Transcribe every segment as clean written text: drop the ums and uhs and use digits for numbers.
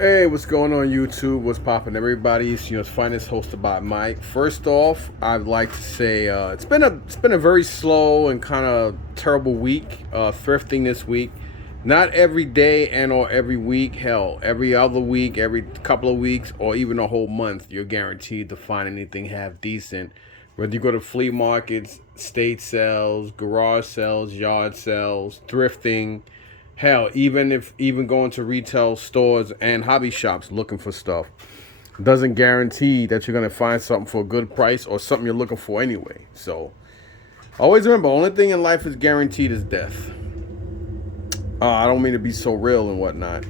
Hey, what's going on YouTube? What's poppin', everybody? It's Finest, hosted by Mike. First off, I'd like to say it's been a very slow and kind of terrible week thrifting this week. Not every day and or every week, hell, every other week, every couple of weeks, or even a whole month, you're guaranteed to find anything half decent. Whether you go to flea markets, state sales, garage sales, yard sales, thrifting. Hell, even going to retail stores and hobby shops looking for stuff doesn't guarantee that you're gonna find something for a good price or something you're looking for anyway. So always remember, only thing in life is guaranteed is death. I don't mean to be so real and whatnot,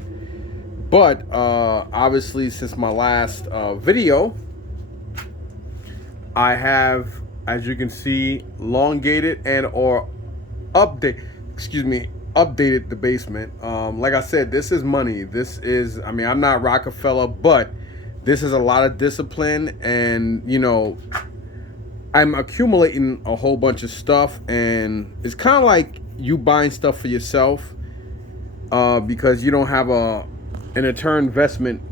but obviously since my last video, I have, as you can see, elongated and or updated the basement. Like I said, this is money. I'm not Rockefeller, but this is a lot of discipline, and I'm accumulating a whole bunch of stuff, and it's kind of like you buying stuff for yourself, because you don't have an return investment.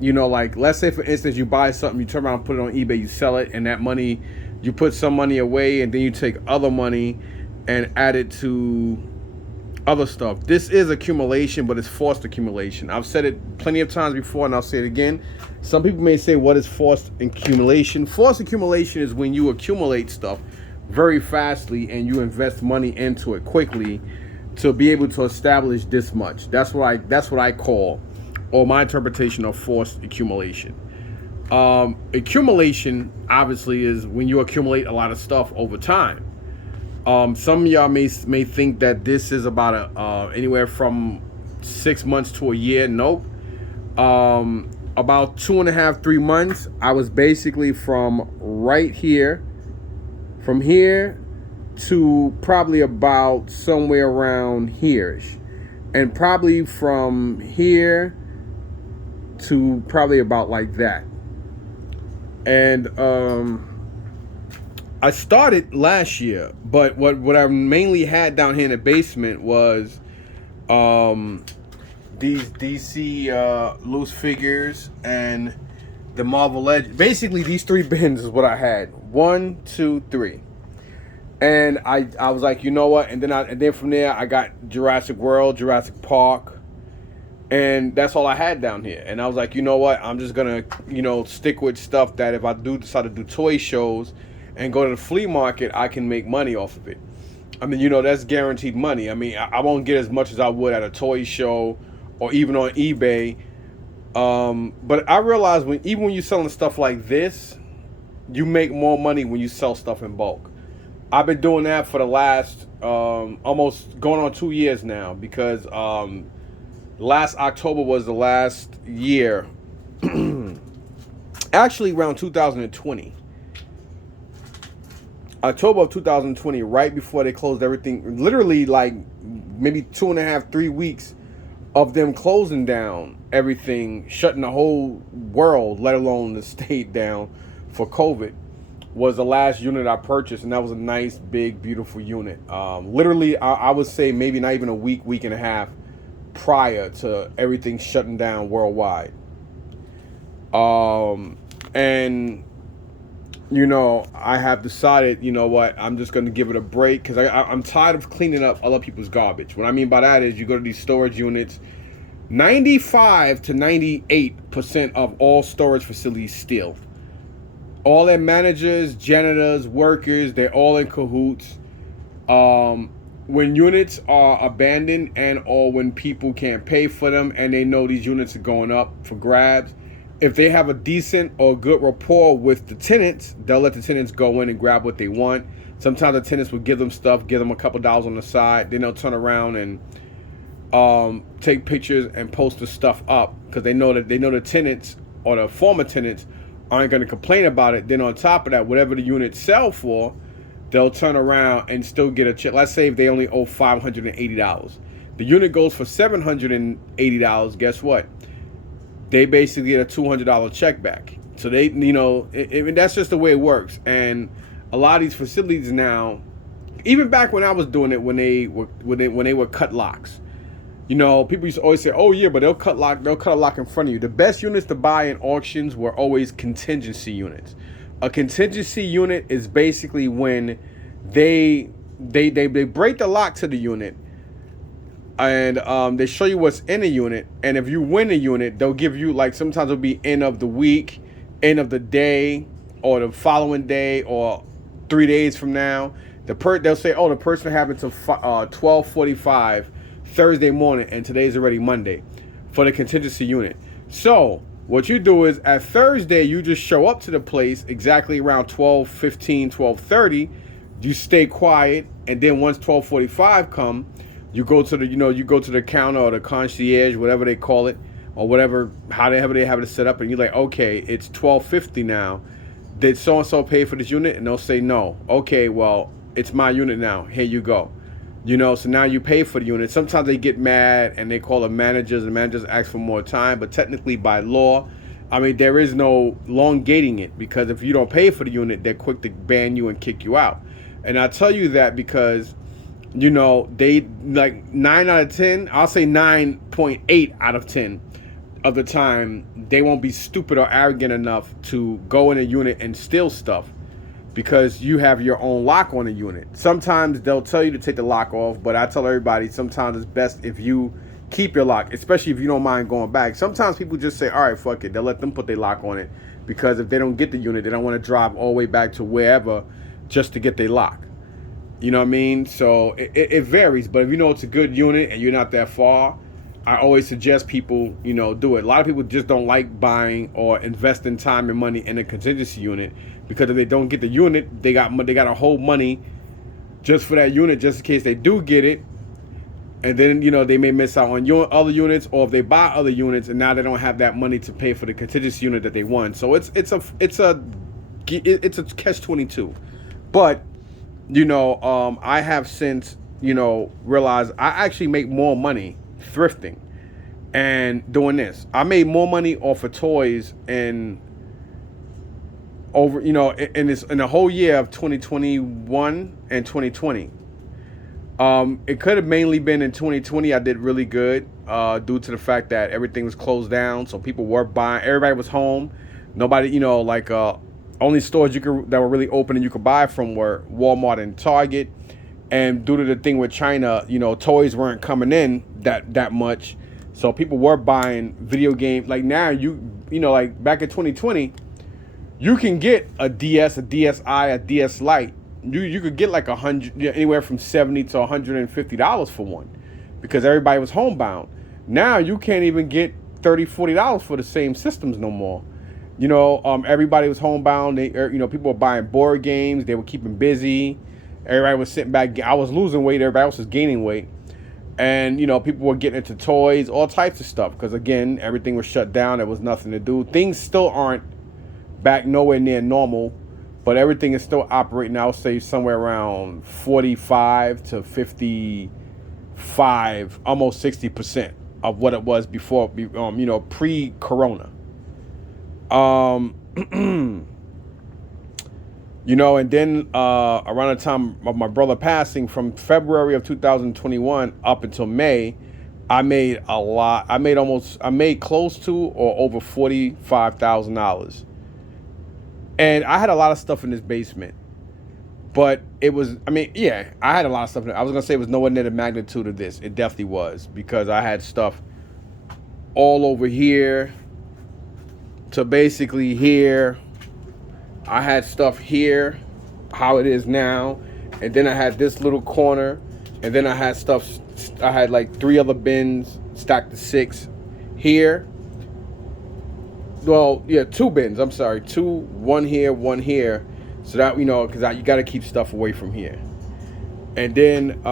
Like, let's say for instance you buy something, you turn around and put it on eBay, you sell it, and that money, you put some money away, and then you take other money and add it to other stuff. This is accumulation, but it's forced accumulation. I've said it plenty of times before, and I'll say it again. Some people may say, what is forced accumulation? Forced accumulation is when you accumulate stuff very fastly and you invest money into it quickly to be able to establish this much. That's what I call, or my interpretation of forced accumulation. Accumulation obviously is when you accumulate a lot of stuff over time. Some of y'all may think that this is about anywhere from 6 months to a year. Nope. About 2.5, 3 months. I was basically from right here, from here to probably about somewhere around here-ish, and probably from here to probably about like that. And I started last year, but what I mainly had down here in the basement was these DC loose figures and the Marvel Legends. Basically, these 3 bins is what I had. 1, 2, 3. And I was like, you know what? And then from there I got Jurassic World, Jurassic Park, and that's all I had down here. And I was like, you know what? I'm just gonna stick with stuff that if I do decide to do toy shows and go to the flea market, I can make money off of it. I mean, that's guaranteed money. I mean, I won't get as much as I would at a toy show or even on eBay. But I realize even when you're selling stuff like this, you make more money when you sell stuff in bulk. I've been doing that for the last almost going on 2 years now, because last October was the last year, actually around 2020. October of 2020, right before they closed everything, literally like maybe 2.5, 3 weeks of them closing down everything, shutting the whole world, let alone the state, down for COVID, was the last unit I purchased, and that was a nice, big, beautiful unit. Literally, I would say maybe not even a week and a half prior to everything shutting down worldwide. And I have decided, what, I'm just going to give it a break, because I'm tired of cleaning up other people's garbage. What I mean by that is, you go to these storage units, 95 to 98% of all storage facilities steal. All their managers, janitors, workers, they're all in cahoots. When units are abandoned and or when people can't pay for them and they know these units are going up for grabs, if they have a decent or good rapport with the tenants, they'll let the tenants go in and grab what they want. Sometimes the tenants will give them stuff, give them a couple dollars on the side. Then they'll turn around and take pictures and post the stuff up, because they know the tenants or the former tenants aren't going to complain about it. Then on top of that, whatever the units sell for, they'll turn around and still get a check. Let's say if they only owe $580, the unit goes for $780. Guess what? They basically get a $200 check back. So they, that's just the way it works. And a lot of these facilities now, even back when I was doing it, when they were cut locks, You know, people used to always say, "Oh yeah, but they'll cut a lock in front of you." The best units to buy in auctions were always contingency units. A contingency unit is basically when they they break the lock to the unit, and they show you what's in a unit, and if you win a unit, they'll give you, like, sometimes it'll be end of the week, end of the day, or the following day, or 3 days from now. They'll say, oh, the person happened to 12:45 Thursday morning, and today's already Monday, for the contingency unit. So what you do is, at Thursday, you just show up to the place exactly around 12:15, 12:30. You stay quiet, and then once 12:45 come, you go to the, you go to the counter or the concierge, whatever they call it, or whatever, however they have it set up, and you're like, okay, it's 12:50 now. Did so and so pay for this unit? And they'll say no. Okay, well, it's my unit now. Here you go. So now you pay for the unit. Sometimes they get mad and they call the managers, and managers ask for more time. But technically, by law, I mean, there is no elongating it, because if you don't pay for the unit, they're quick to ban you and kick you out. And I tell you that because, they, like, 9 out of 10, I'll say 9.8 out of 10 of the time, they won't be stupid or arrogant enough to go in a unit and steal stuff, because you have your own lock on the unit. Sometimes they'll tell you to take the lock off, but I tell everybody sometimes it's best if you keep your lock, especially if you don't mind going back. Sometimes people just say, all right, fuck it. They'll let them put their lock on it, because if they don't get the unit, they don't want to drive all the way back to wherever just to get their lock. You know what I mean? So it varies, but if you know it's a good unit and you're not that far, I always suggest people, do it. A lot of people just don't like buying or investing time and money in a contingency unit, because if they don't get the unit, they got to hold money just for that unit, just in case they do get it, and then they may miss out on your other units, or if they buy other units and now they don't have that money to pay for the contingency unit that they won. So it's a catch-22, but I have since realized I actually make more money thrifting and doing this. I made more money off of toys in the whole year of 2021 and 2020. It could have mainly been in 2020. I did really good due to the fact that everything was closed down, so people were buying. Everybody was home. Nobody, only stores that were really open and you could buy from were Walmart and Target. And due to the thing with China, toys weren't coming in that much, so people were buying video games. Like now, like back in 2020, you can get a DS, a DSi, a DS Lite. You could get like anywhere from $70 to $150 for one, because everybody was homebound. Now you can't even get $30-$40 for the same systems no more. Everybody was homebound. People were buying board games. They were keeping busy. Everybody was sitting back. I was losing weight. Everybody else was gaining weight. And, people were getting into toys, all types of stuff. Because, again, everything was shut down. There was nothing to do. Things still aren't back nowhere near normal. But everything is still operating, I would say, somewhere around 45 to 55, almost 60% of what it was before, pre-corona. And then around the time of my brother passing, from February of 2021 up until May, I made a lot. I made close to or over $45,000. And I had a lot of stuff in this basement. But it was, I had a lot of stuff. I was going to say it was nowhere near the magnitude of this. It definitely was, because I had stuff all over here to basically here. I had stuff here, how it is now, and then I had this little corner, and then I had stuff. I had like 3 other bins stacked to 6 here. Well, yeah, 2 bins. I'm sorry, 2, 1 here, 1 here, so that because you got to keep stuff away from here. And then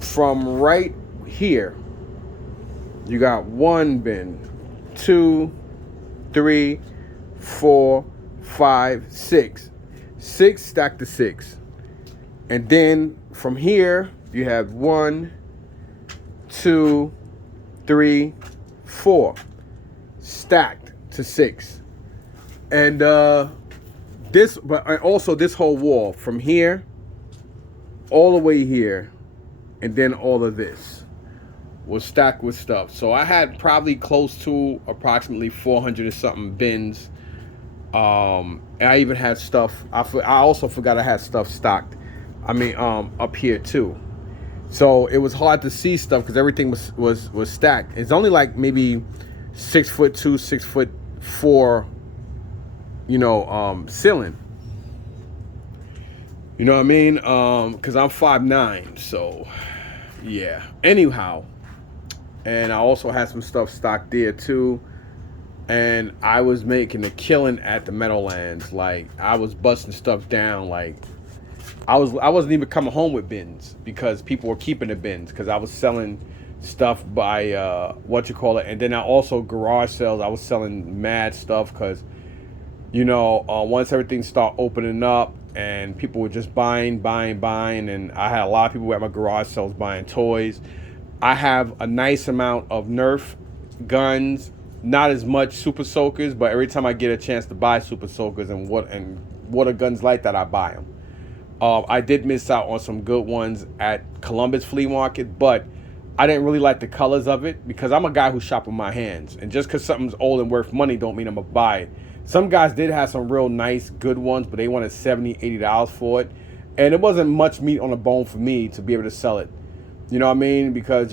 from right here, you got 1 bin, 2, 3, 4, 5, 6 stacked to 6. And then from here you have 1, 2, 3, 4 stacked to 6. And also this whole wall from here all the way here, and then all of this was stacked with stuff. So I had probably close to approximately 400 or something bins. And I even had stuff. I also forgot I had stuff stocked. I mean, up here too. So it was hard to see stuff because everything was stacked. It's only like maybe 6'2", 6'4", ceiling. You know what I mean? Because I'm 5'9", so yeah. Anyhow, and I also had some stuff stocked there too. And I was making a killing at the Meadowlands. Like I was busting stuff down. Like I wasn't even coming home with bins because people were keeping the bins because I was selling stuff by and then I also garage sales. I was selling mad stuff because once everything started opening up and people were just buying, and I had a lot of people at my garage sales buying toys. I have a nice amount of Nerf guns, not as much Super Soakers, but every time I get a chance to buy Super Soakers and water guns like that, I buy them. I did miss out on some good ones at Columbus Flea Market, but I didn't really like the colors of it because I'm a guy who shop with my hands. And just because something's old and worth money don't mean I'm going to buy it. Some guys did have some real nice, good ones, but they wanted $70, $80 for it. And it wasn't much meat on the bone for me to be able to sell it. You know what I mean? Because,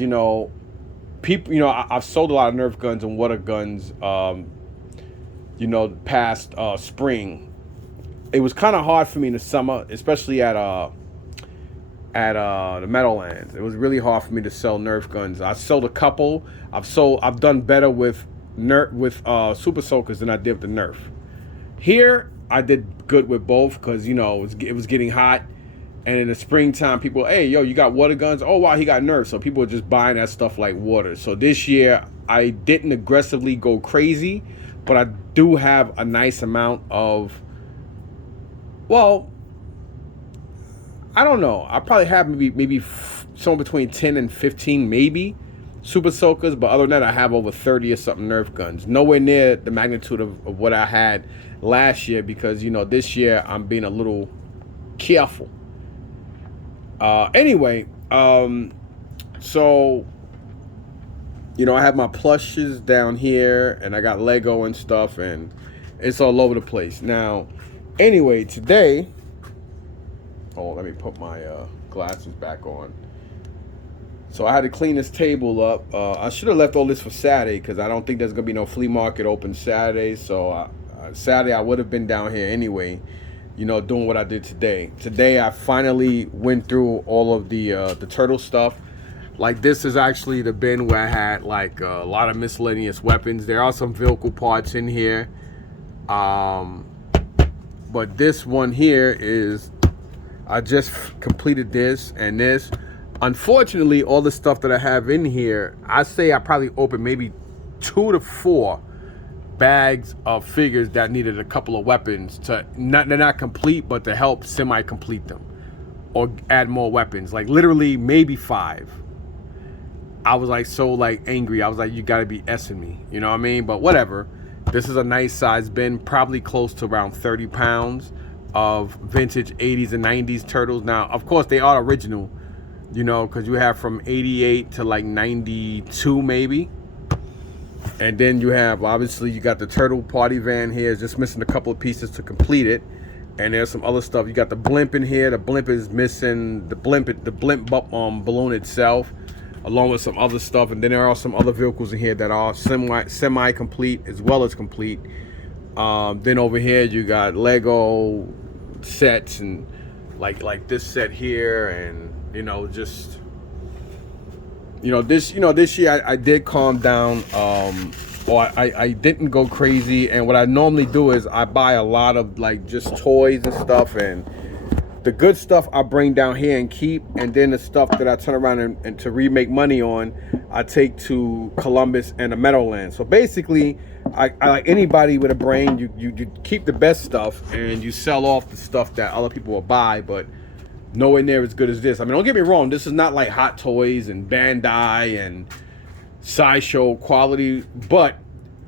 people, I've sold a lot of Nerf guns and water guns, past spring. It was kind of hard for me in the summer, especially at the Meadowlands. It was really hard for me to sell Nerf guns. I sold a couple. I've done better with Super Soakers than I did with the Nerf. Here, I did good with both because it was getting hot, and in the springtime, people, hey, yo, you got water guns? Oh wow, he got Nerf. So people were just buying that stuff like water. So this year, I didn't aggressively go crazy, but I do have a nice amount of. Well, I don't know. I probably have maybe somewhere between 10 and 15 maybe Super Soakers, but other than that, I have over 30 or something Nerf guns. Nowhere near the magnitude of what I had last year because, this year I'm being a little careful. Anyway, so, I have my plushes down here and I got Lego and stuff and it's all over the place. Now, anyway, today, let me put my glasses back on. So I had to clean this table up. I should have left all this for Saturday because I don't think there's going to be no flea market open Saturday. So Saturday I would have been down here anyway, doing what I did today. Today I finally went through all of the turtle stuff. Like this is actually the bin where I had like a lot of miscellaneous weapons. There are some vehicle parts in here. But this one here is, I just completed this and this. Unfortunately, all the stuff that I have in here, I say I probably opened maybe 2 to 4 bags of figures that needed a couple of weapons they're not complete, but to help semi-complete them or add more weapons. Like literally maybe 5. I was like so angry. I was like, you gotta be S-ing me. You know what I mean? But whatever. This is a nice size bin, probably close to around 30 pounds of vintage 80s and 90s turtles. Now, of course, they are original, because you have from 88 to 92 maybe. And then you have, obviously, you got the turtle party van here, just missing a couple of pieces to complete it. And there's some other stuff. You got the blimp in here. The blimp is missing the blimp balloon itself, along with some other stuff. And then there are some other vehicles in here that are semi-complete as well as complete. Then over here you got Lego sets and like this set here, and this year I did calm down, I didn't go crazy. And what I normally do is I buy a lot of just toys and stuff, and the good stuff I bring down here and keep, and then the stuff that I turn around and to remake money on, I take to Columbus and the Meadowlands. So basically, I like anybody with a brain, you keep the best stuff and you sell off the stuff that other people will buy, but nowhere near as good as this. I mean, don't get me wrong, this is not like Hot Toys and Bandai and Sideshow quality, but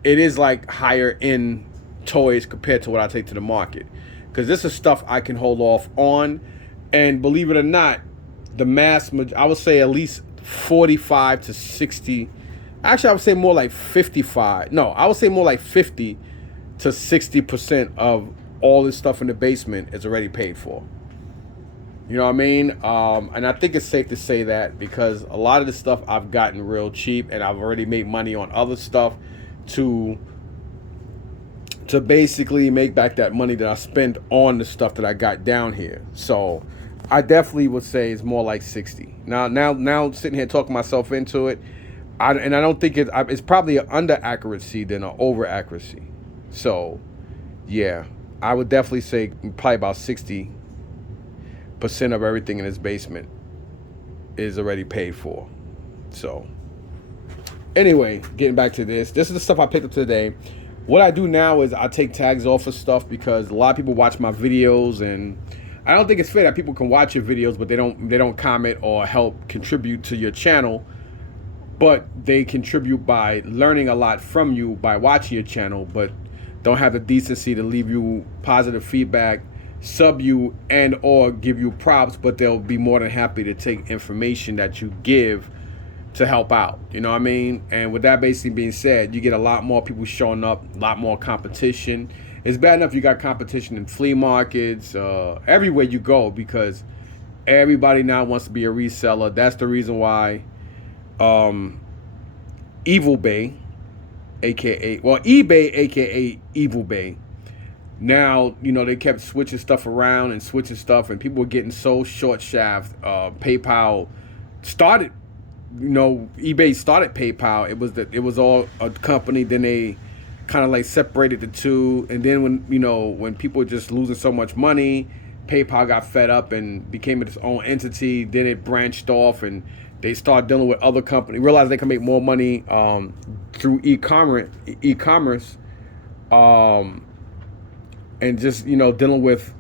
it is higher end toys compared to what I take to the market. Because this is stuff I can hold off on. And believe it or not, I would say at least 45 to 60. Actually, I would say more like 55. No, I would say more like 50 to 60% of all this stuff in the basement is already paid for. You know what I mean? And I think it's safe to say that because a lot of the stuff I've gotten real cheap, and I've already made money on other stuff to basically make back that money that I spent on the stuff that I got down here. So I definitely would say it's more like 60. Now sitting here talking myself into it, I don't think it's probably an under accuracy than an over accuracy. So yeah, I would definitely say probably about 60% of everything in this basement is already paid for. So anyway, getting back to this is the stuff I picked up today. What I do now is I take tags off of stuff because a lot of people watch my videos, and I don't think it's fair that people can watch your videos but they don't comment or help contribute to your channel, but they contribute by learning a lot from you by watching your channel, but don't have the decency to leave you positive feedback, sub you, and or give you props, but they'll be more than happy to take information that you give to help out. You know what I mean? And with that basically being said, you get a lot more people showing up, a lot more competition. It's bad enough you got competition in flea markets, everywhere you go, because everybody now wants to be a reseller. That's the reason why Evil Bay, eBay, aka Evil Bay, now, you know, they kept switching stuff around and switching stuff, and people were getting so short shaft. PayPal started, you know, eBay started PayPal. It was all a company. Then they kind of like separated the two, and then when people were just losing so much money, PayPal got fed up and became its own entity. Then it branched off, and they started dealing with other companies. Realized they can make more money through e-commerce, and just, you know, dealing with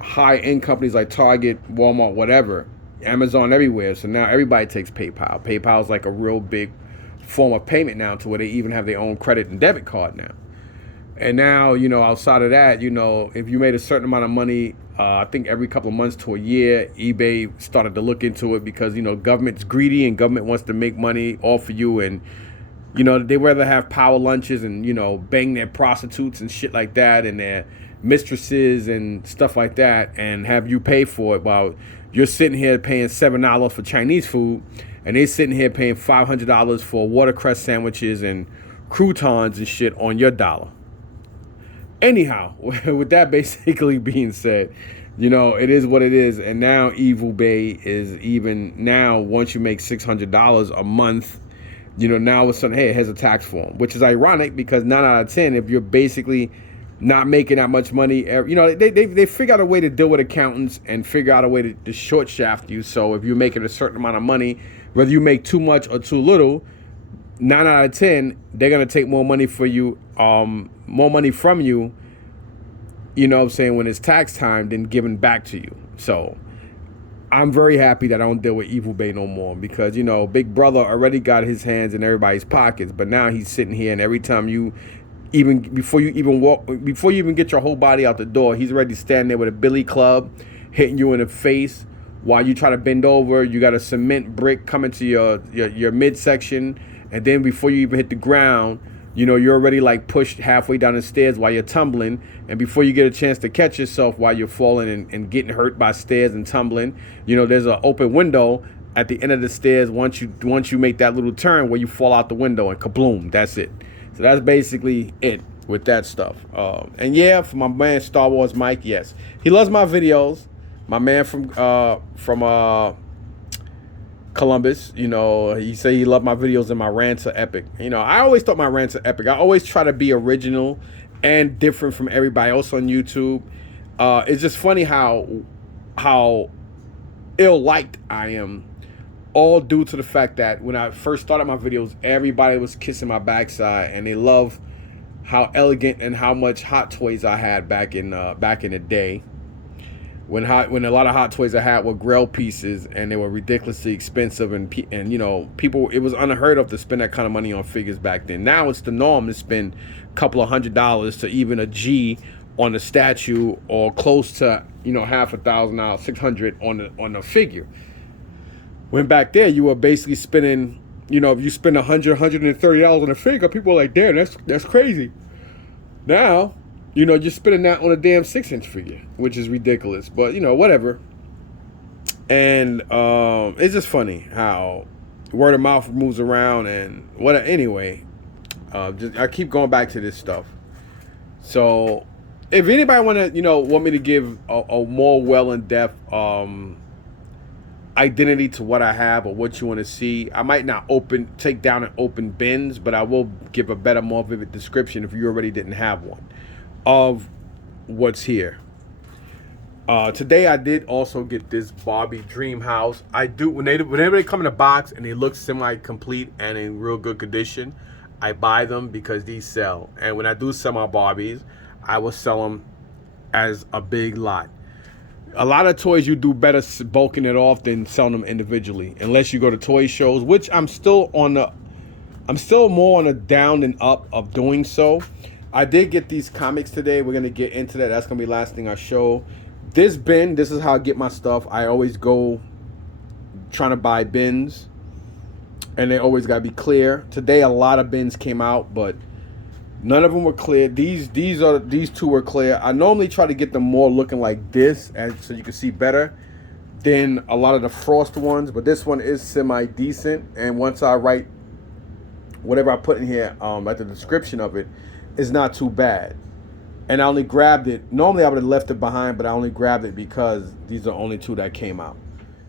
high-end companies like Target, Walmart, whatever, Amazon, everywhere. So now everybody takes PayPal. PayPal is like a real big form of payment now, to where they even have their own credit and debit card now. And now, you know, outside of that, you know, if you made a certain amount of money, I think every couple of months to a year, eBay started to look into it because, you know, government's greedy and government wants to make money off of you. And, you know, they rather have power lunches and, you know, bang their prostitutes and shit like that and their mistresses and stuff like that, and have you pay for it while you're sitting here paying $7 for Chinese food, and they're sitting here paying $500 for watercress sandwiches and croutons and shit on your dollar. Anyhow, with that basically being said, you know, it is what it is. And now Evil Bay is even now, once you make $600 a month, you know, now it's something, hey, it has a tax form, which is ironic because 9 out of 10, if you're basically not making that much money, you know, they figure out a way to deal with accountants and figure out a way to short shaft you. So if you're making a certain amount of money, whether you make too much or too little, 9 out of 10, they're going to take more money for you, more money from you, you know what I'm saying, when it's tax time, than giving back to you. So I'm very happy that I don't deal with Evil Bay no more, because, you know, Big Brother already got his hands in everybody's pockets, but now he's sitting here, and every time before you even get your whole body out the door, he's already standing there with a billy club hitting you in the face. While you try to bend over, you got a cement brick coming to your midsection, and then before you even hit the ground, you know, you're already like pushed halfway down the stairs while you're tumbling, and before you get a chance to catch yourself while you're falling and getting hurt by stairs and tumbling, you know, there's an open window at the end of the stairs once you make that little turn where you fall out the window, and kabloom, that's it. So that's basically it with that stuff. And yeah, for my man Star Wars Mike, yes, he loves my videos. My man from Columbus, you know, he said he loved my videos and my rants are epic. You know, I always thought my rants are epic. I always try to be original and different from everybody else on YouTube. It's just funny how ill-liked I am, all due to the fact that when I first started my videos, everybody was kissing my backside, and they love how elegant and how much Hot Toys I had back in the day. When a lot of Hot Toys I had were Grail pieces, and they were ridiculously expensive, and you know, people, it was unheard of to spend that kind of money on figures back then. Now it's the norm to spend a couple of $100s to even a G on a statue, or close to, you know, $5,000, $600 on the figure. When back there, you were basically spending, you know, if you spend $130 on a finger, people are like, damn, that's crazy. Now, you know, you're spending that on a damn 6-inch figure, which is ridiculous. But, you know, whatever. And it's just funny how word of mouth moves around and what. Anyway, I keep going back to this stuff. So, if anybody want me to give a more well in depth identity to what I have or what you want to see, I might not take down and open bins, but I will give a better, more vivid description if you already didn't have one of what's here. Today I did also get this Barbie dream house. I do whenever they come in a box and they look semi-complete and in real good condition, I buy them because these sell. And when I do sell my Barbies, I will sell them as a big lot. A lot of toys you do better bulking it off than selling them individually, unless you go to toy shows, which I'm still more on the down and up of doing so. I did get these comics today. We're gonna get into that. That's gonna be the last thing I show. This bin, this is how I get my stuff. I always go trying to buy bins, and they always gotta be clear. Today a lot of bins came out, but none of them were clear. These two were clear. I normally try to get them more looking like this, so you can see better than a lot of the Frost ones. But this one is semi decent. And once I write whatever I put in here, at the description of it, is not too bad. And I only grabbed it. Normally I would have left it behind, but I only grabbed it because these are the only two that came out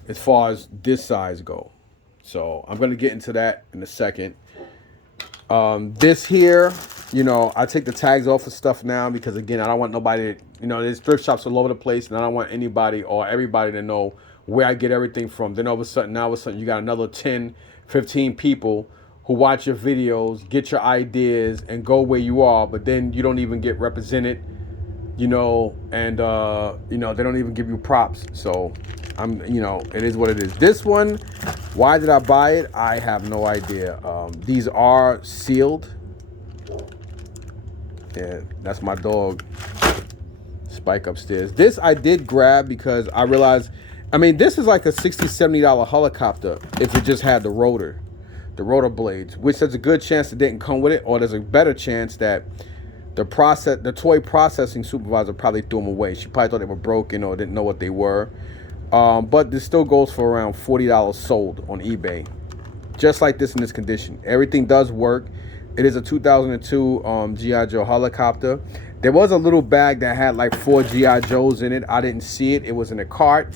as far as this size go. So I'm gonna get into that in a second. This here, you know, I take the tags off of stuff now because, again, I don't want nobody to, you know, there's thrift shops all over the place, and I don't want anybody or everybody to know where I get everything from. Then all of a sudden, you got another 10, 15 people who watch your videos, get your ideas, and go where you are, but then you don't even get represented, you know, and, you know, they don't even give you props. So, you know, it is what it is. This one, why did I buy it? I have no idea. These are sealed. Yeah, that's my dog, Spike, upstairs. This I did grab because I realized, I mean, this is like a $60, $70 helicopter if it just had the rotor blades, which there's a good chance it didn't come with it, or there's a better chance that the toy processing supervisor probably threw them away. She probably thought they were broken or didn't know what they were. But this still goes for around $40 sold on eBay, just like this in this condition. Everything does work. It is a 2002 G.I. Joe helicopter. There was a little bag that had like 4 G.I. Joes in it. I didn't see it. It was in a cart.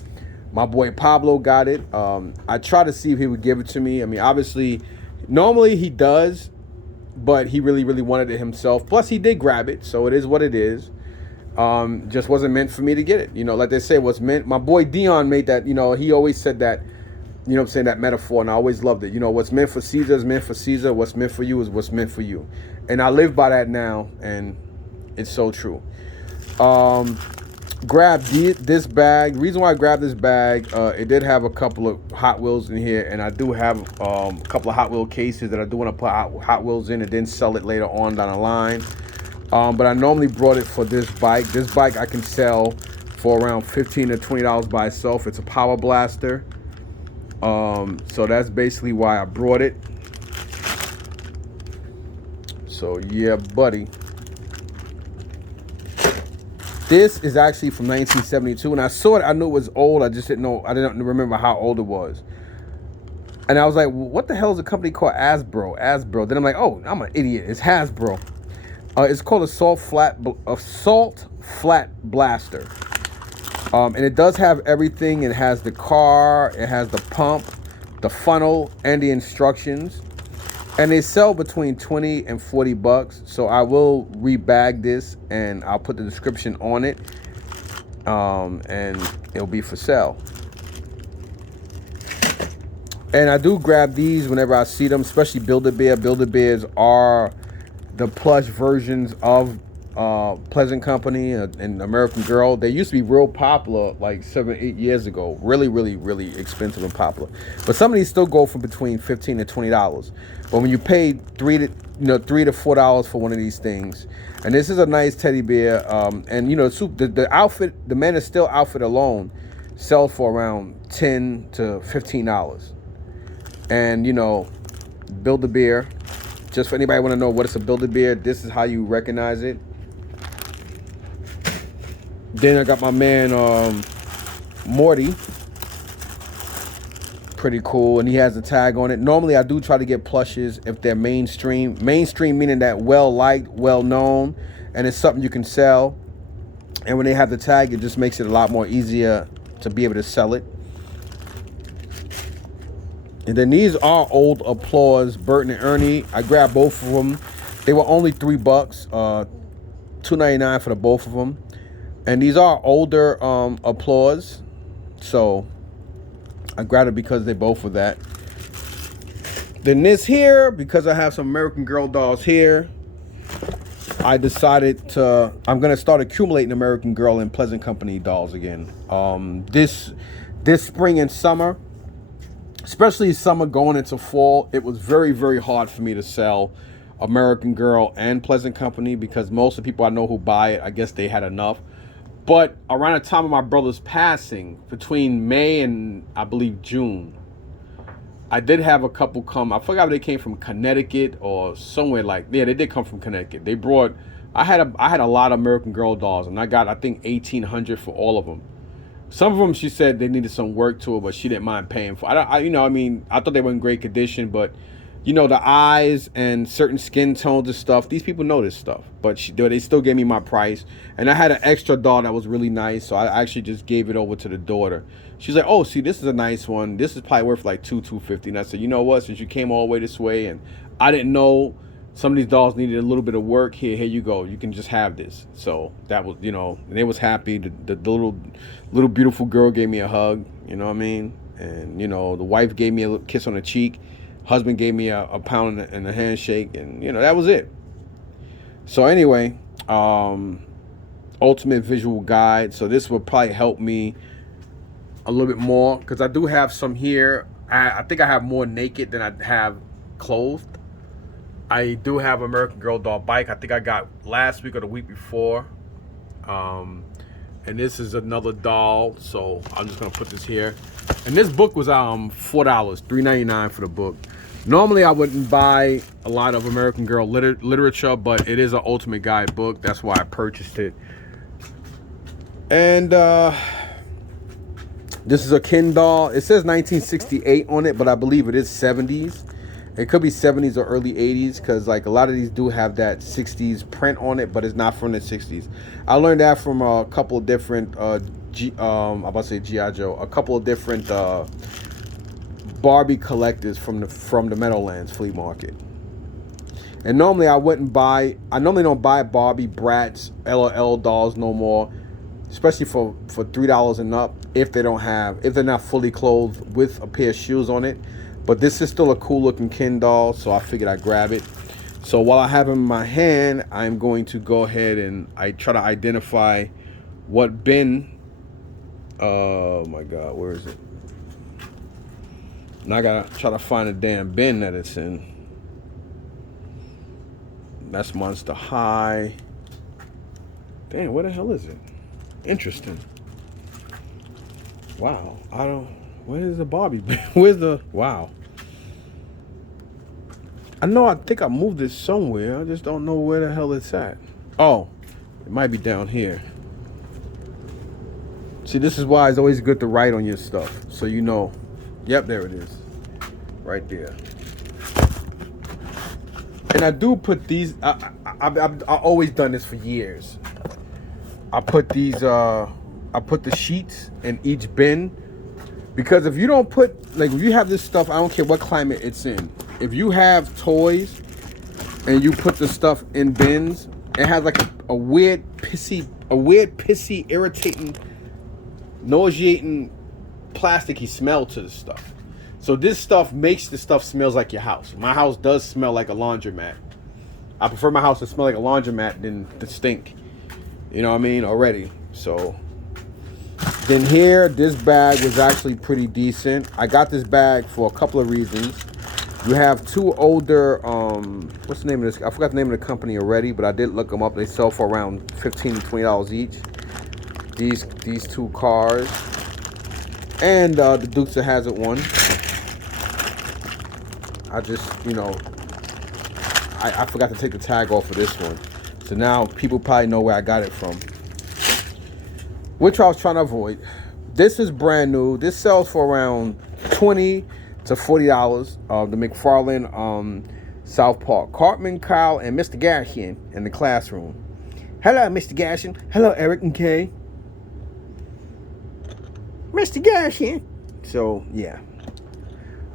My boy Pablo got it. I tried to see if he would give it to me. I mean, obviously, normally he does, but he really, really wanted it himself. Plus, he did grab it, so it is what it is. Just wasn't meant for me to get it. You know, like they say, what's meant. My boy Dion made that, you know, he always said that, you know what I'm saying, that metaphor, and I always loved it. You know, what's meant for Caesar is meant for Caesar. What's meant for you is what's meant for you. And I live by that now, and it's so true. Grabbed this bag. The reason why I grabbed this bag, it did have a couple of Hot Wheels in here, and I do have a couple of Hot Wheel cases that I do want to put Hot Wheels in and then sell it later on down the line. But I normally brought it for this bike. This bike I can sell for around $15 to $20 by itself. It's a Power Blaster. So that's basically why I brought it. So yeah, buddy. This is actually from 1972, and I saw it. I knew it was old. I just didn't know. I didn't remember how old it was. And I was like, well, "What the hell is a company called Hasbro?" Then I'm like, "Oh, I'm an idiot. It's Hasbro." It's called a Salt Flat Blaster, and it does have everything. It has the car, it has the pump, the funnel, and the instructions. And they sell between $20 and $40. So I will rebag this and I'll put the description on it. And it'll be for sale. And I do grab these whenever I see them, especially Build-A-Bear. Build-A-Bears are the plush versions of Pleasant Company and American Girl. They used to be real popular like 7-8 years ago. Really, really, really expensive and popular. But some of these still go for between $15 to $20. But when you pay $3 to $4 for one of these things, and this is a nice teddy bear, and you know, the outfit, the Man of Steel outfit alone sell for around $10 to $15. And you know, Build-A-Bear. Just for anybody want to know what it's a Build-A-Bear, this is how you recognize it. Then I got my man Morty. Pretty cool, and he has a tag on it. Normally I do try to get plushes if they're mainstream. Mainstream meaning that well liked, well known, and it's something you can sell. And when they have the tag, it just makes it a lot more easier to be able to sell it. And then these are old Applause Burton and Ernie. I grabbed both of them. They were only $3, $2.99 for the both of them. And these are older Applause, so I grabbed it because they both were that. Then this here, because I have some American Girl dolls here, I decided I'm gonna start accumulating American Girl and Pleasant Company dolls again. This spring and summer, especially summer going into fall, it was very, very hard for me to sell American Girl and Pleasant Company because most of the people I know who buy it, I guess they had enough. But around the time of my brother's passing, between May and I believe June, I did have a couple come. I forgot if they came from Connecticut or somewhere like. Yeah, they did come from Connecticut. They brought. I had a lot of American Girl dolls, and I got I think 1,800 for all of them. Some of them she said they needed some work to it, but she didn't mind paying for. I thought they were in great condition, but you know, the eyes and certain skin tones and stuff, these people know this stuff, but they still gave me my price. And I had an extra doll that was really nice, so I actually just gave it over to the daughter. She's like, oh, see, this is a nice one. This is probably worth like $250. And I said, you know what, since you came all the way this way and I didn't know some of these dolls needed a little bit of work, here you go, you can just have this. So that was, you know, and they was happy. The little beautiful girl gave me a hug, you know what I mean? And you know, the wife gave me a little kiss on the cheek. Husband gave me a pound and a handshake, and you know, that was it. So anyway, ultimate visual guide. So this will probably help me a little bit more because I do have some here. I think I have more naked than I have clothed. I do have American Girl doll bike. I think I got last week or the week before. And this is another doll, so I'm just gonna put this here. And this book was $4, $3.99 for the book. Normally I wouldn't buy a lot of American Girl literature, but it is an ultimate guide book. That's why I purchased it. And this is a Ken doll. It says 1968 on it, but I believe it is 70s. It could be 70s or early 80s because like a lot of these do have that 60s print on it, but it's not from the 60s. I learned that from a couple of different I'm about to say G.I. Joe, a couple of different Barbie collectors from the Meadowlands flea market. And normally I normally don't buy Barbie, Bratz, LOL dolls no more, especially for $3 and up if they're not fully clothed with a pair of shoes on it. But this is still a cool looking Ken doll, so I figured I'd grab it. So while I have it in my hand, I'm going to go ahead and I try to identify what bin. Oh my God, where is it? Now I gotta try to find a damn bin that it's in. That's Monster High. Damn, where the hell is it? Interesting. Wow, where's the Barbie bin? Where's the, wow. I think I moved it somewhere. I just don't know where the hell it's at. Oh, it might be down here. See, this is why it's always good to write on your stuff, so you know. Yep, there it is. Right there. And I do put these, I've always done this for years. I put the sheets in each bin, because if you don't put, like if you have this stuff, I don't care what climate it's in. If you have toys and you put the stuff in bins, it has like a weird pissy, irritating, nauseating, plasticky smell to the stuff. So this stuff makes the stuff smells like your house. My house does smell like a laundromat. I prefer my house to smell like a laundromat than to stink. You know what I mean? Already. So then here, this bag was actually pretty decent. I got this bag for a couple of reasons. You have two older, what's the name of this? I forgot the name of the company already, but I did look them up. They sell for around $15 to $20 each. These two cars. And the Dukes of Hazzard one. I just, I forgot to take the tag off of this one. So now people probably know where I got it from, which I was trying to avoid. This is brand new. This sells for around $20 to $40. The McFarlane South Park. Cartman, Kyle, and Mr. Gashian in the classroom. Hello, Mr. Gashian. Hello, Eric and Kay. Mr. Gashian. So, yeah.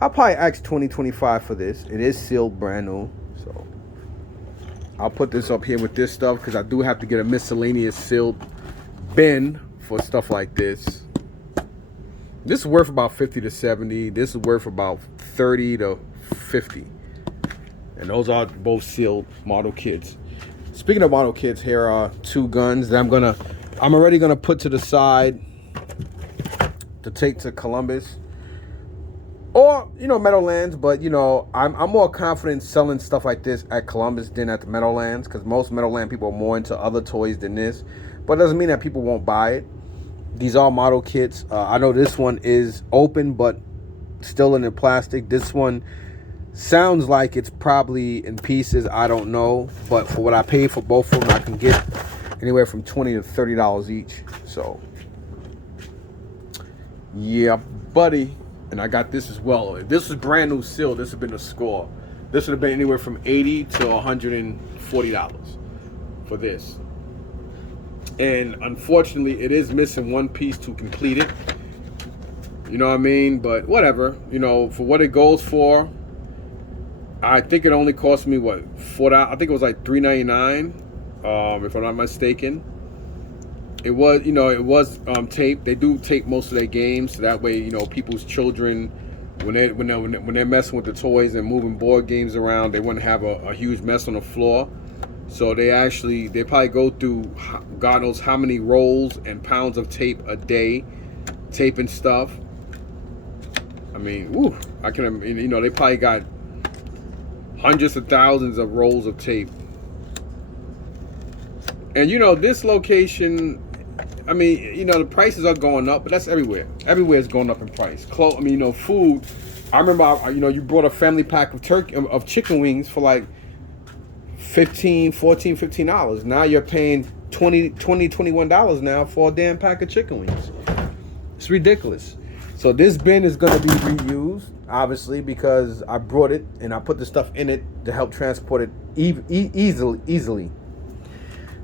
I'll probably ask $20-25 for this. It is sealed brand new. So, I'll put this up here with this stuff because I do have to get a miscellaneous sealed bin for stuff like this. This is worth about 50 to 70. This is worth about 30 to 50. And those are both sealed model kits. Speaking of model kits, here are 2 guns that I'm already gonna put to the side to take to Columbus or Meadowlands. But I'm more confident selling stuff like this at Columbus than at the Meadowlands, because most Meadowland people are more into other toys than this. But it doesn't mean that people won't buy it. These are model kits. I know this one is open but still in the plastic. This one sounds like it's probably in pieces. I don't know, but for what I paid for both of them, I can get anywhere from $20 to $30 each. So yeah, buddy. And I got this as well. If this was brand new sealed, this would have been a score. This would have been anywhere from $80 to $140 for this. And unfortunately, it is missing one piece to complete it. You know what I mean? But whatever. For what it goes for, I think it only cost me what, $4? I think it was like $3.99, if I'm not mistaken. It was, tape. They do tape most of their games, so that way, people's children, when they're messing with the toys and moving board games around, they wouldn't have a huge mess on the floor. So they probably go through God knows how many rolls and pounds of tape a day, taping stuff. I mean, they probably got hundreds of thousands of rolls of tape. And this location, the prices are going up, but that's everywhere. Everywhere is going up in price. Food. I remember, you brought a family pack of chicken wings for like $15 now you're paying $21 now for a damn pack of chicken wings. It's ridiculous. So this bin is going to be reused, obviously, because I brought it and I put the stuff in it to help transport it easily.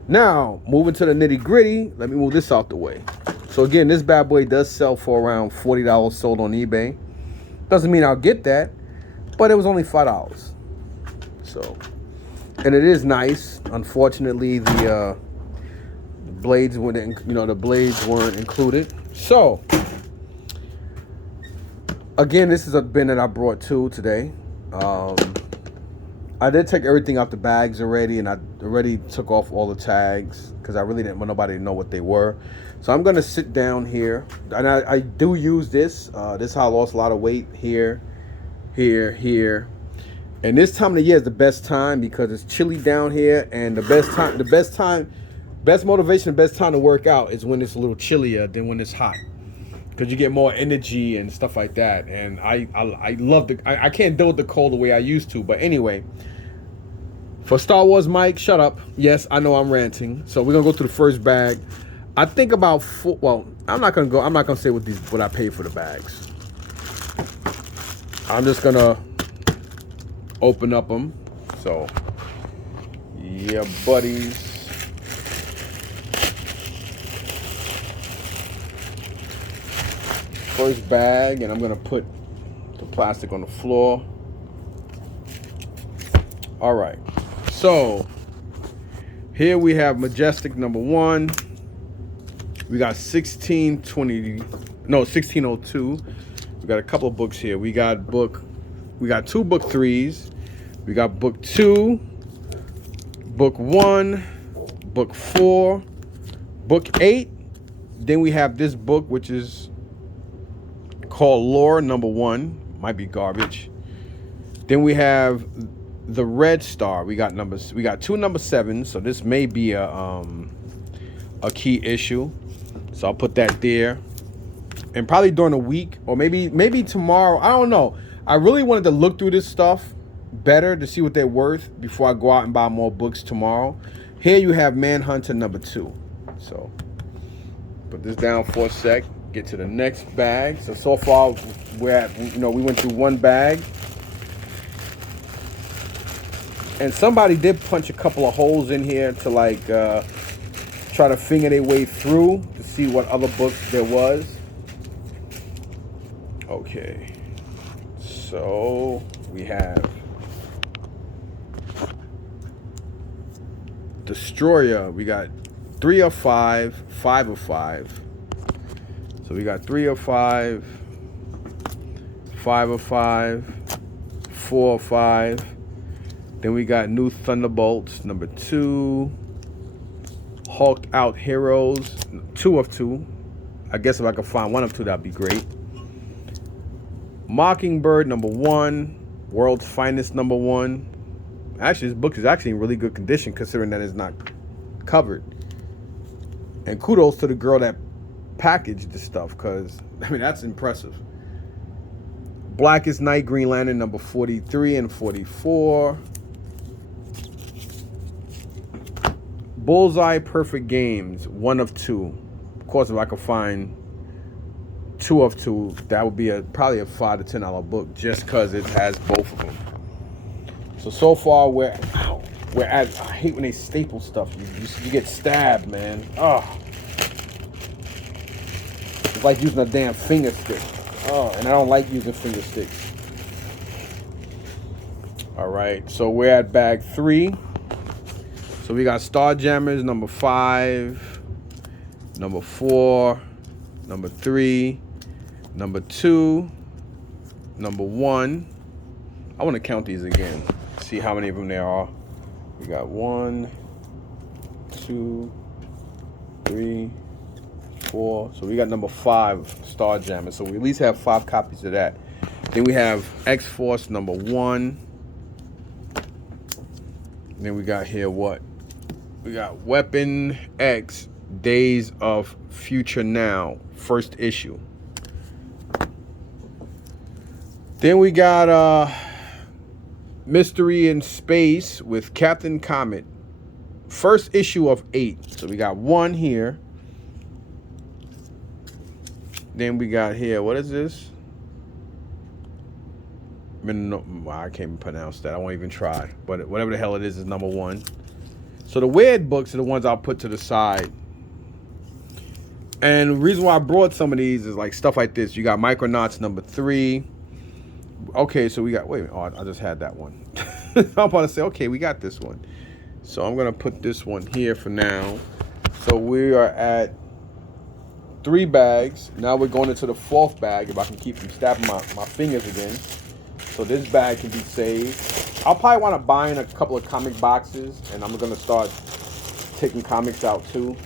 Now, moving to the nitty gritty, let me move this out the way. So again, this bad boy does sell for around $40 sold on eBay. Doesn't mean I'll get that, but it was only $5. So, and it is nice. Unfortunately, the blades weren't included. So, again, this is a bin that I brought too today. I did take everything out the bags already, and I already took off all the tags because I really didn't want nobody to know what they were. So I'm gonna sit down here, and I do use this. This is how I lost a lot of weight. Here. And this time of the year is the best time because it's chilly down here, and the best motivation, the best time to work out is when it's a little chillier than when it's hot, because you get more energy and stuff like that. And I love I can't deal with the cold the way I used to. But anyway, for Star Wars Mike, shut up. Yes, I know I'm ranting. So we're gonna go through the first bag. I think about I'm not gonna say what I paid for the bags. I'm just gonna open up them. So yeah, buddies. First bag, and I'm gonna put the plastic on the floor. All right, so here we have Majestic number 1. We got 1602. We got a couple of books here. We got 2 book 3s. We got book 2, book 1, book 4, book 8. Then we have this book, which is called Lore number 1. Might be garbage. Then we have the Red Star. We got 2 number 7s, so this may be a key issue. So I'll put that there. and probably during the week, or maybe tomorrow. I don't know. I really wanted to look through this stuff better to see what they're worth before I go out and buy more books tomorrow. Here you have Manhunter #2. So put this down for a sec. Get to the next bag. So far we're at, we went through one bag. And somebody did punch a couple of holes in here to like try to finger their way through to see what other books there was. Okay. So we have Destroyer. We got 3 of 5, 5 of 5. So we got 3 of 5, 5 of 5, 4 of 5. Then we got New Thunderbolts #2. Hulked Out Heroes 2 of 2. I guess if I could find 1 of 2, that'd be great. Mockingbird #1. World's Finest #1. Actually, this book is actually in really good condition considering that it's not covered. And kudos to the girl that packaged this stuff, because I mean that's impressive. Blackest Night Green Lantern #43 and 44. Bullseye Perfect Games 1 of 2. Of course, if I could find 2 of 2, that would be probably a $5 to $10 book just because it has both of them. So far we're at. I hate when they staple stuff. You get stabbed, man. Oh, it's like using a damn finger stick. Oh, and I don't like using finger sticks. All right, so we're at bag 3. So we got Starjammers #5, #4, #3, #2, #1. I want to count these again. See how many of them there are. We got 1, 2, 3, 4. So we got #5, Starjammers. So we at least have 5 copies of that. Then we have X-Force #1. Then we got here what? We got Weapon X, Days of Future Now, 1st issue. Then we got Mystery in Space with Captain Comet, 1st issue of 8. So we got 1 here. Then we got here, what is this? I can't even pronounce that. I won't even try. But whatever the hell it is #1. So the weird books are the ones I'll put to the side. And the reason why I brought some of these is like stuff like this. You got Micronauts #3. Okay, so we got, wait a minute. Oh, I just had that one. I'm about to say, okay, we got this one. So I'm going to put this one here for now. So we are at 3 bags. Now we're going into the 4th bag, if I can keep from stabbing my fingers again. So this bag can be saved. I'll probably want to buy in a couple of comic boxes, and I'm going to start taking comics out too.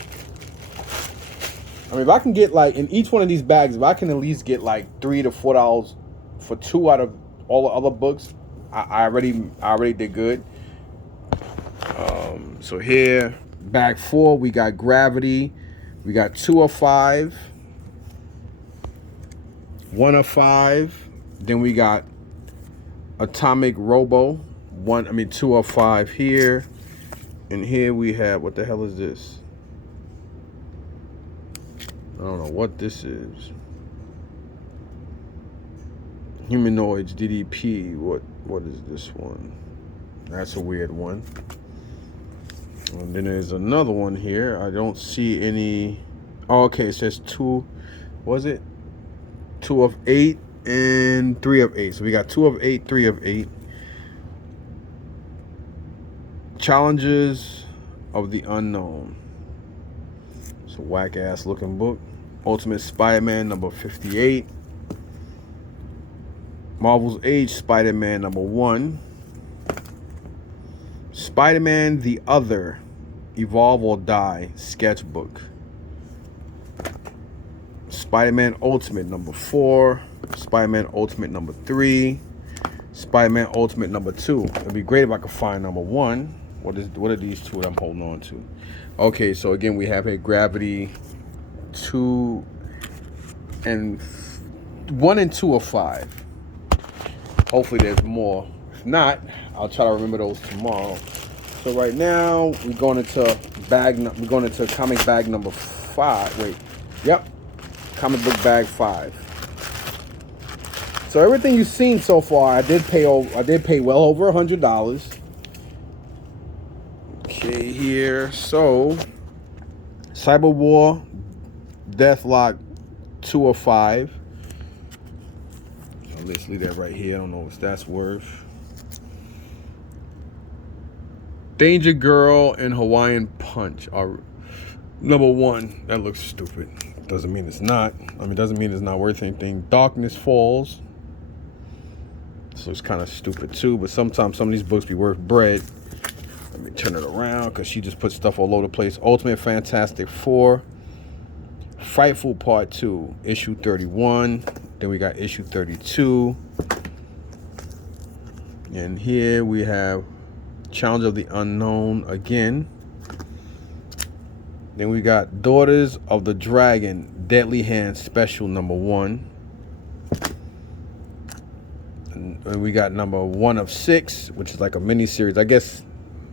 I mean, if I can get like, in each one of these bags, if I can at least get like $3 to $4 for 2 out of all the other books, I already did good. So here, bag 4, we got Gravity. We got 2 of 5. 1 of 5. Then we got Atomic Robo. 2 of 5 here. And here we have, what the hell is this? I don't know what this is. Humanoids DDP. What is this one? That's a weird one. And then there's another one here. I don't see any. Oh, okay, it says 2. Was it 2 of 8 and 3 of 8? So we got 2 of 8, 3 of 8. Challenges of the Unknown. It's a whack ass looking book. Ultimate Spider-Man #58. Marvel's Age Spider-Man #1. Spider-Man The Other, Evolve or Die sketchbook. Spider-Man Ultimate #4. Spider-Man Ultimate #3. Spider-Man Ultimate #2. It'd be great if I could find #1. What are these two that I'm holding on to? Okay, so again we have here Gravity 2 And 1 and 2 are 5. Hopefully there's more. If not, I'll try to remember those tomorrow. So right now we're going into comic bag number 5. Wait, yep, comic book bag 5. So everything you've seen so far, I did pay well over $100. Okay, here. So Cyber War, Deathlock, 2 of 5. So let's leave that right here. I don't know what that's worth. Danger Girl and Hawaiian Punch are number 1. That looks stupid. Doesn't mean it's not. I mean, doesn't mean it's not worth anything. Darkness Falls. This looks kind of stupid too, but sometimes some of these books be worth bread. Let me turn it around because she just put stuff all over the place. Ultimate Fantastic 4. Frightful Part 2, issue 31. Then we got issue 32. And here we have Challenge of the Unknown again. Then we got Daughters of the Dragon, Deadly Hand Special number 1. And we got number 1 of 6, which is like a mini series. I guess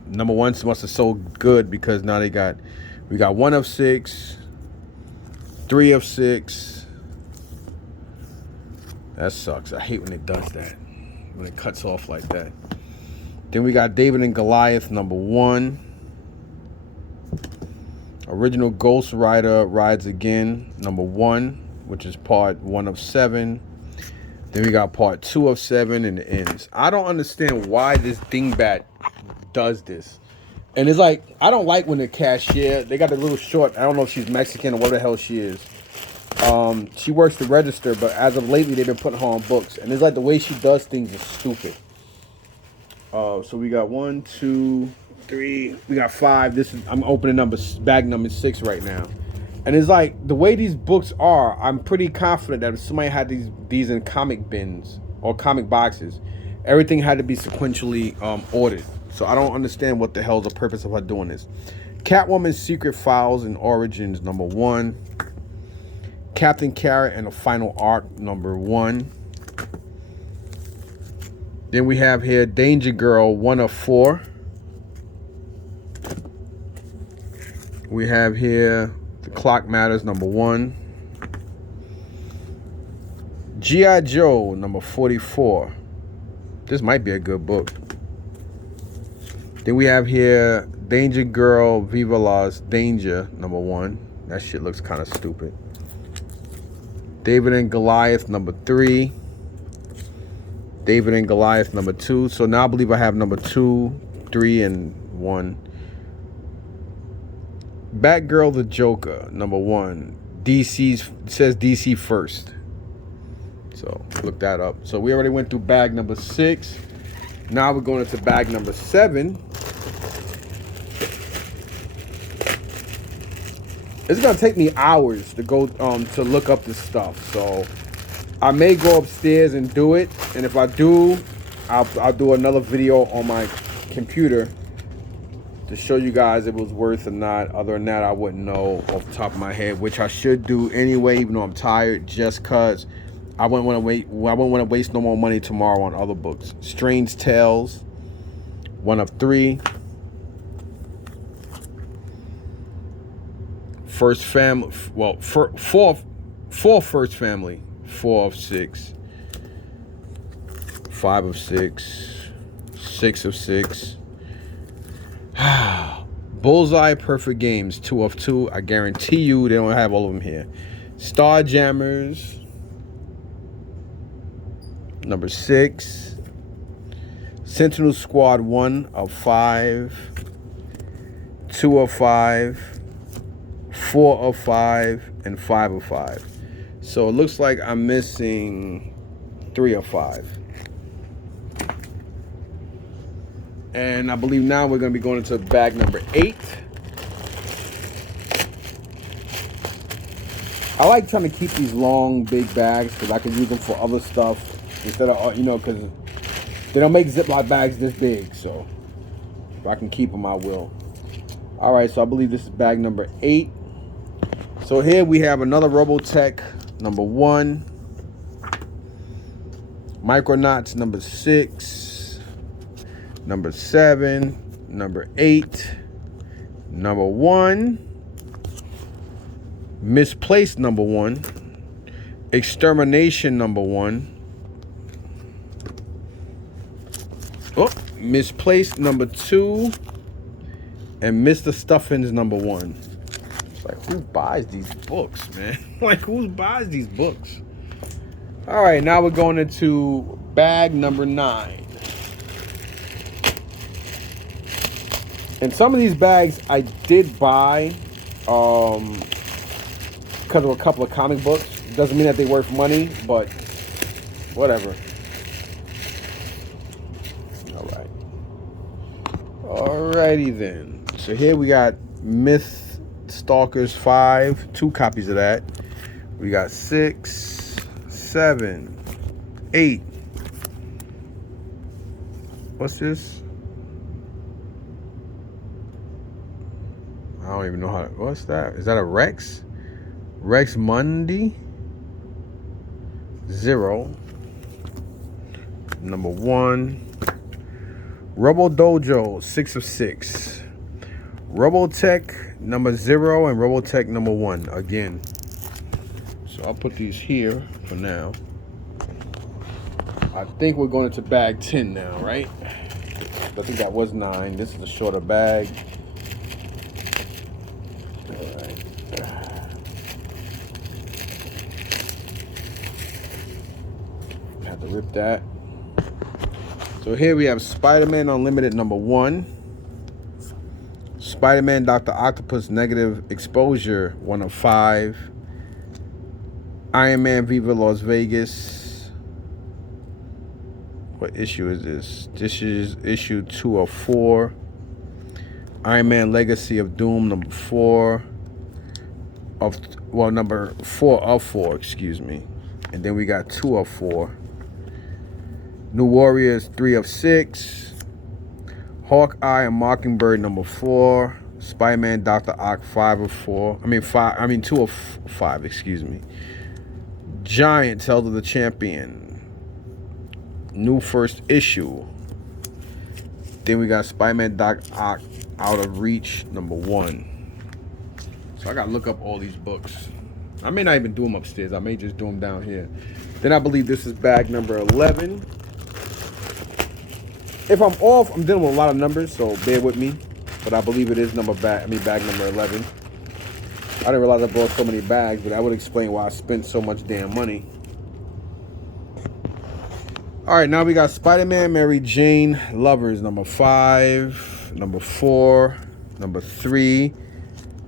number 1 must have sold good because now we got 1 of 6, 3 of 6. That sucks. I hate when it does that, when it cuts off like that. Then we got David and Goliath number 1. Original Ghost Rider Rides Again number 1, which is part 1 of 7. Then we got part 2 of 7 and it ends. I don't understand why this dingbat does this. And it's like, I don't like when the cashier, they got a little short, I don't know if she's Mexican or what the hell she is. She works the register, but as of lately, they've been putting her on books. And it's like the way she does things is stupid. So we got 1, 2, 3, we got 5. I'm opening bag number 6 right now. And it's like, the way these books are, I'm pretty confident that if somebody had these in comic bins or comic boxes, everything had to be sequentially ordered. So I don't understand what the hell is the purpose of her doing this. Catwoman's Secret Files and Origins number 1. Captain Carrot and the Final Arc number 1. Then we have here Danger Girl 1 of 4. We have here The Clock Matters number 1. G.I. Joe number 44. This might be a good book. Then we have here Danger Girl Viva Las Danger number 1. That shit looks kind of stupid. David and Goliath number 3. David and Goliath number 2. So now I believe I have number 2, 3, and 1. Batgirl the Joker number 1. Says DC first. So look that up. So we already went through bag number 6. Now we're going into bag number 7. It's gonna take me hours to go to look up this stuff. So I may go upstairs and do it, and if I do, I'll do another video on my computer to show you guys if it was worth or not. Other than that, I wouldn't know off the top of my head, which I should do anyway, even though I'm tired, just cause I wouldn't want to wait. I wouldn't want to waste no more money tomorrow on other books. Strange Tales, 1 of 3. First Family, well, four First Family, 4 of 6. 5 of 6. 6 of 6. Bullseye Perfect Games, 2 of 2. I guarantee you they don't have all of them here. Starjammers, number 6. Sentinel Squad, 1 of 5. 2 of 5. 4 of 5 and 5 of 5. So it looks like I'm missing 3 of 5. And I believe now we're going to be going into bag number 8. I like trying to keep these long, big bags because I can use them for other stuff instead of, because they don't make Ziploc bags this big. So if I can keep them, I will. All right, so I believe this is bag number 8. So here we have another Robotech number 1. Micronauts, number 6. Number 7. Number 8. Number 1. Misplaced, number 1. Extermination, number 1. Oh, Misplaced, number 2. And Mr. Stuffins, number 1. It's like, who buys these books, man? Like, who buys these books? All right, now we're going into bag number 9. And some of these bags I did buy because of a couple of comic books. Doesn't mean that they're worth money, but whatever. All right. Alrighty then. So here we got Myth Stalkers 5. 2 copies of that. We got 6, 7, 8. What's this? I don't even know how. What's that? Is that a Rex? Rex Mundi? 0. Number 1. Robo Dojo, 6 of 6. Robotech number 0 and Robotech number 1 again. So I'll put these here for now. I think we're going into bag 10 now, right? I think that was 9. This is a shorter bag. Alright. Have to rip that. So here we have Spiderman Unlimited number 1. Spider-Man Dr. Octopus Negative Exposure 1 of 5. Iron Man Viva Las Vegas. What issue is this? This is issue 2 of 4. Iron Man Legacy of Doom number 4 of, well, number 4 of 4, excuse me. And then we got 2 of 4. New Warriors 3 of 6. Hawkeye and Mockingbird number 4. Spider-Man Dr. Ock 5 of 4. 2 of 5, excuse me. Giant Tales of the Champion. New first issue. Then we got Spider-Man Doc Ock Out of Reach number 1. So I gotta look up all these books. I may not even do them upstairs. I may just do them down here. Then I believe this is bag number 11. If I'm off, I'm dealing with a lot of numbers, so bear with me. But I believe it is bag number 11. I didn't realize I brought so many bags, but that would explain why I spent so much damn money. All right, now we got Spider-Man Mary Jane Lovers number 5, number 4, number 3,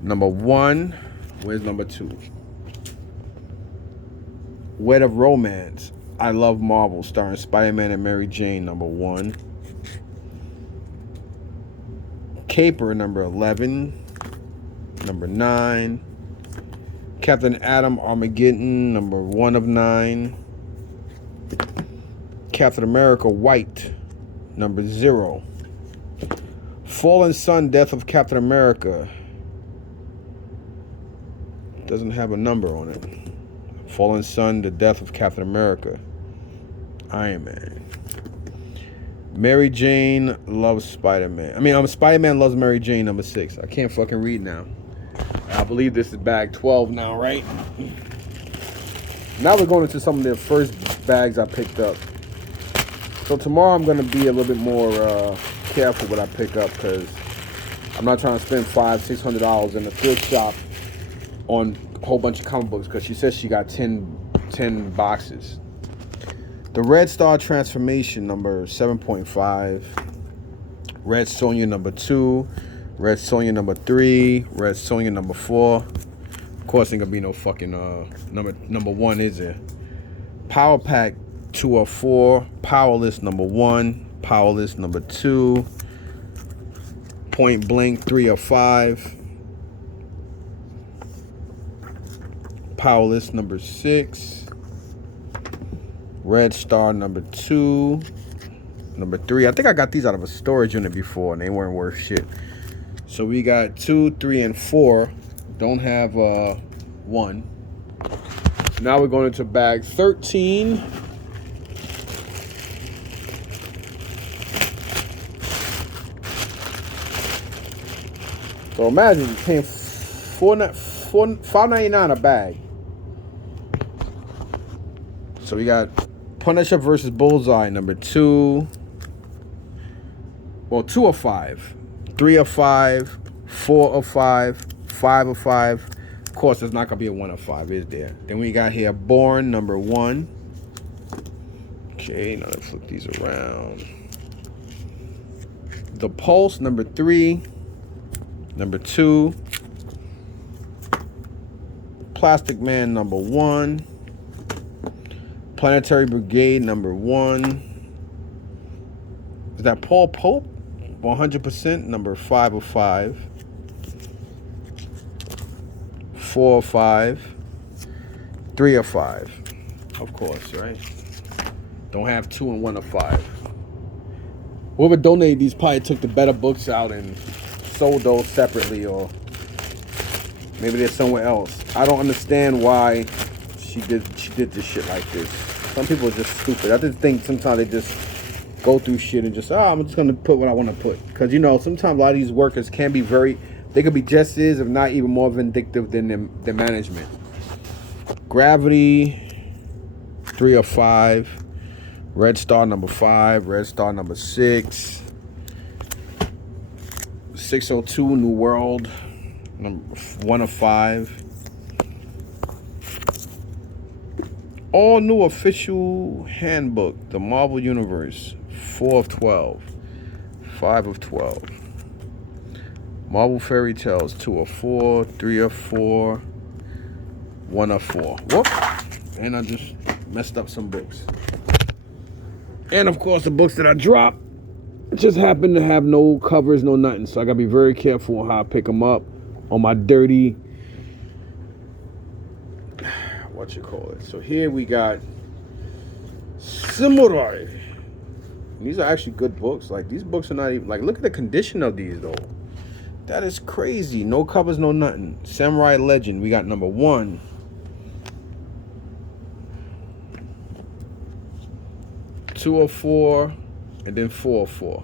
number 1. Where's number 2? Wed of Romance. I Love Marvel, starring Spider-Man and Mary Jane number 1. Caper number 11, number 9. Captain Atom Armageddon number 1 of 9. Captain America White number 0. Fallen Sun Death of Captain America. Doesn't have a number on it. Fallen Sun, The Death of Captain America. Iron Man. Mary Jane loves Spider-Man. Spider-Man loves Mary Jane number 6. I can't fucking read now. I believe this is bag 12 now, right? Now we're going into some of the first bags I picked up. So tomorrow I'm going to be a little bit more careful what I pick up, because I'm not trying to spend $500-600 in a thrift shop on a whole bunch of comic books, because she says she got 10 boxes. The Red Star Transformation number 7.5. Red Sonja number 2. Red Sonja number 3. Red Sonja number 4. Of course, ain't gonna be no fucking number 1, is there? Power Pack 2 of 4. Powerless number 1. Powerless number 2. Point Blank 3 of 5. Powerless number 6. Red Star number 2. Number 3. I think I got these out of a storage unit before and they weren't worth shit. So we got 2, 3, and 4. Don't have 1. Now we're going into bag 13. So imagine paying $5.99 a bag. So we got Punisher versus Bullseye, number 2. Well, 2 of 5. 3 of 5. 4 of 5. 5 of 5. Of course, there's not going to be a 1 of 5, is there? Then we got here Born, number 1. Okay, now let's flip these around. The Pulse, number 3. Number 2. Plastic Man, number 1. Planetary Brigade, number 1. Is that Paul Pope? 100%, number 5 of 5. 4 of 5. 3 of 5. Of course, right? Don't have 2 and 1 of 5. Whoever donated these probably took the better books out and sold those separately, or maybe they're somewhere else. I don't understand why she did this shit like this. Some people are just stupid. I just think sometimes they just go through shit and just, I'm just gonna put what I want to put. Because sometimes a lot of these workers can be they could be just as, if not even more vindictive than their management. Gravity, 3 of 5. Red Star, number 5. Red Star, number 6. 602, New World, number 1 of 5. All new official handbook, the Marvel Universe, 4 of 12. 5 of 12. Marvel Fairy Tales, 2 of 4. 3 of 4. 1 of 4. Whoop! And I just messed up some books. And of course, the books that I dropped just happen to have no covers, no nothing. So I gotta be very careful on how I pick them up on my dirty, So here we got Samurai. These are actually good books. Like, these books are not even, like, look at the condition of these though. That is crazy. No covers, no nothing. Samurai Legend. We got number 1. Two of 4, and then 4 of 4.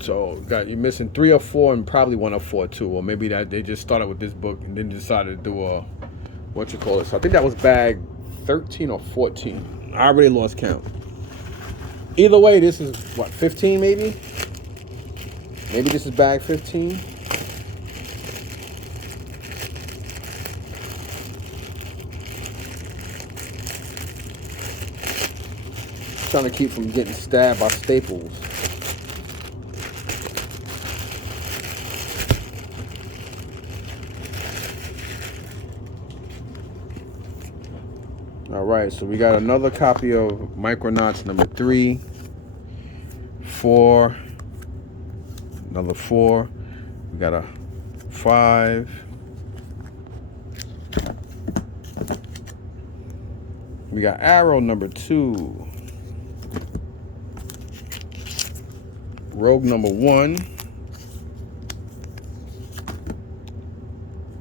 So you're missing 3 of 4 and probably 1 of 4 too, or maybe that they just started with this book and then decided to do a So I think that was bag 13 or 14. I already lost count. Either way, this is what, 15 maybe? Maybe this is bag 15. Trying to keep from getting stabbed by staples. All right, so we got another copy of Micronauts number 3, 4, another 4. We got a 5. We got Arrow number 2. Rogue number 1.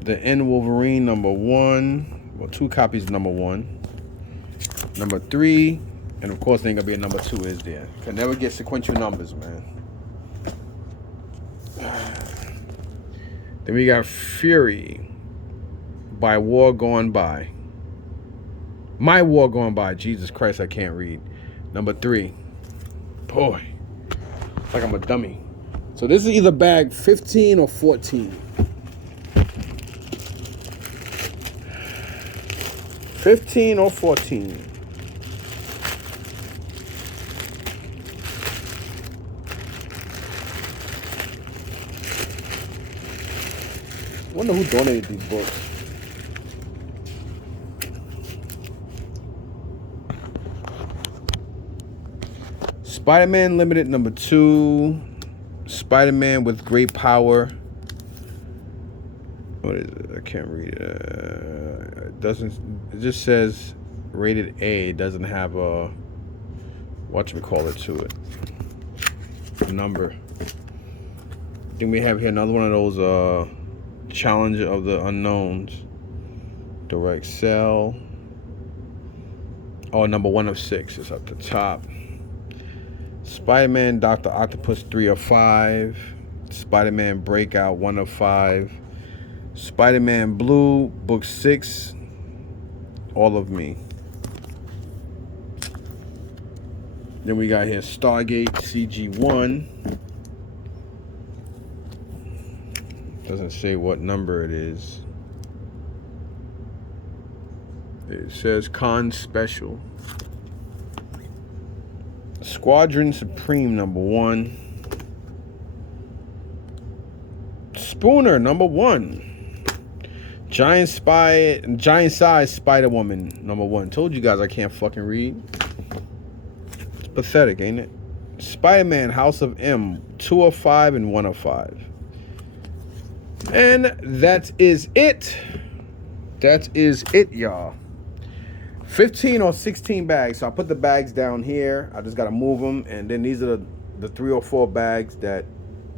The End Wolverine number 1. Well, 2 copies of number 1. Number 3. And of course, there ain't gonna be a number 2, is there? Can never get sequential numbers, man. Then we got Fury by War Gone By. My War Gone By. Jesus Christ, I can't read. Number 3. Boy, it's like I'm a dummy. So this is either bag 15 or 14. 15 or 14. I wonder who donated these books. Spiderman Unlimited number 2. Spider-Man with Great Power. What is it? I can't read it. It doesn't. It just says rated A. It doesn't have a whatchamacallit to it. A number. Then we have here another one of those Challenge of the Unknowns. Direct sell. Oh, number 1 of 6 is up the top. Spider-Man, Dr. Octopus 3 of 5. Spider-Man Breakout 1 of 5. Spider-Man Blue, book 6. All of me. Then we got here Stargate CG1. Doesn't say what number it is. It says Con Special. Squadron Supreme number 1. Spooner number 1. Giant size Spider Woman number 1. Told you guys I can't fucking read. It's pathetic, ain't it? Spider-Man House of M 2 of 5 and 1 of 5. And that is it. That is it, y'all. 15 or 16 bags. So I put the bags down here. I just got to move them. And then these are the 3 or 4 bags that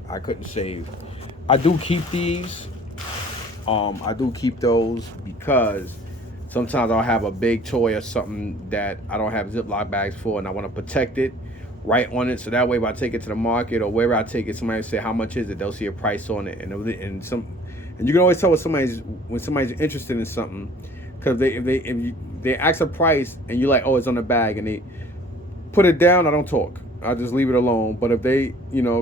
I couldn't save. I do keep these. I do keep those because sometimes I'll have a big toy or something that I don't have Ziploc bags for, and I want to protect it right on it. So that way, if I take it to the market or wherever I take it, somebody will say, how much is it? They'll see a price on it. And you can always tell when somebody's interested in something. Because if they ask a price and you're like, oh, it's on the bag, and they put it down, I don't talk. I just leave it alone. But if they,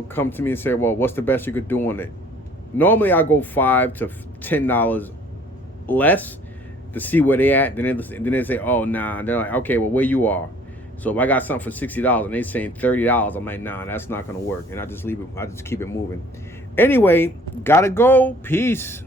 come to me and say, well, what's the best you could do on it? Normally I go $5 to $10 less to see where they at. Then they say, oh, nah. They're like, okay, well, where you are. So if I got something for $60 and they saying $30, I'm like, nah, that's not gonna work. And I just leave it. I just keep it moving. Anyway, gotta go. Peace.